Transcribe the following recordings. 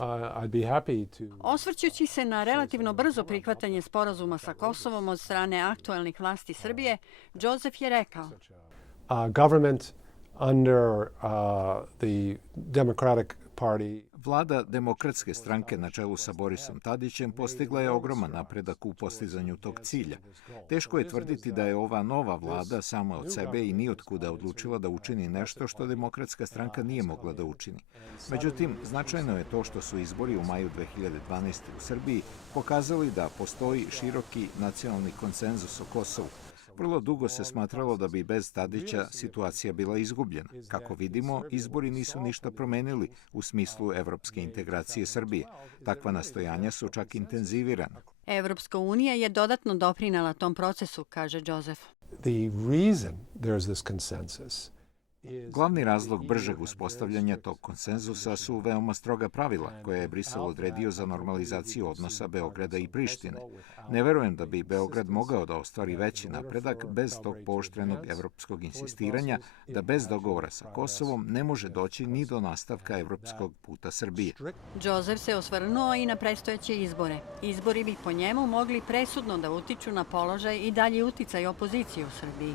I'd be happy to... Osvrćući se na relativno brzo prihvatanje sporazuma sa Kosovom od strane aktuelnih vlasti Srbije, Joseph je rekao: Government under the Democratic Party. Vlada Demokratske stranke na čelu sa Borisom Tadićem postigla je ogroman napredak u postizanju tog cilja. Teško je tvrditi da je ova nova vlada sama od sebe i nijotkuda odlučila da učini nešto što Demokratska stranka nije mogla da učini. Međutim, značajno je to što su izbori u maju 2012. u Srbiji pokazali da postoji široki nacionalni konsenzus o Kosovu. Vrlo dugo se smatralo da bi bez Tadića situacija bila izgubljena. Kako vidimo, izbori nisu ništa promenili u smislu evropske integracije Srbije. Takva nastojanja su čak intenzivirana. Evropska unija je dodatno doprinela tom procesu, kaže Joseph. The reason there's this consensus. Glavni razlog bržeg uspostavljanja tog konsenzusa su veoma stroga pravila koje je Brisel odredio za normalizaciju odnosa Beograda i Prištine. Ne verujem da bi Beograd mogao da ostvari veći napredak bez tog pooštrenog evropskog insistiranja da bez dogovora sa Kosovom ne može doći ni do nastavka evropskog puta Srbije. Joseph se osvrnuo i na predstojeće izbore. Izbori bi po njemu mogli presudno da utiču na položaj i dalji uticaj opozicije u Srbiji.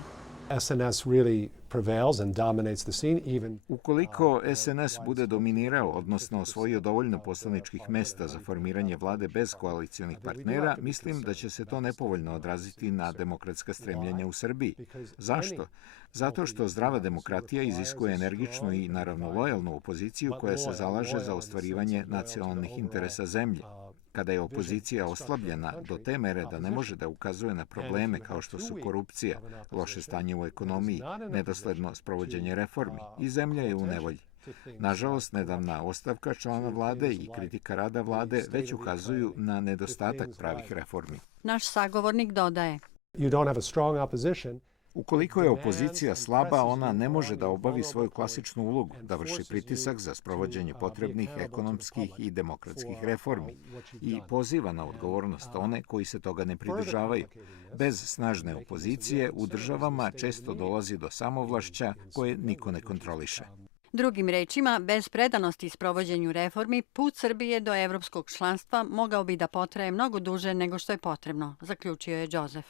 SNS really prevails and dominates the scene even. Ukoliko SNS bude dominirao, odnosno osvojio dovoljno poslaničkih mesta za formiranje vlade bez koalicijonih partnera, mislim da će se to nepovoljno odraziti na demokratska stremljenja u Srbiji. Zašto? Zato što zdrava demokratija iziskuje energičnu i naravno lojalnu opoziciju koja se zalaže za ostvarivanje nacionalnih interesa zemlje. Kada je opozicija oslabljena do te mere da ne može da ukazuje na probleme kao što su korupcija, loše stanje u ekonomiji, nedosledno sprovođenje reformi i zemlja je u nevolji. Nažalost, nedavna ostavka člana vlade i kritika rada vlade već ukazuju na nedostatak pravih reformi. Naš sagovornik dodaje: You don't have a strong opposition. Ukoliko je opozicija slaba, ona ne može da obavi svoju klasičnu ulogu, da vrši pritisak za sprovođenje potrebnih ekonomskih i demokratskih reformi i poziva na odgovornost one koji se toga ne pridržavaju. Bez snažne opozicije u državama često dolazi do samovlašća koje niko ne kontroliše. Drugim rečima, bez predanosti sprovođenju reformi, put Srbije do evropskog članstva mogao bi da potraje mnogo duže nego što je potrebno, zaključio je Joseph.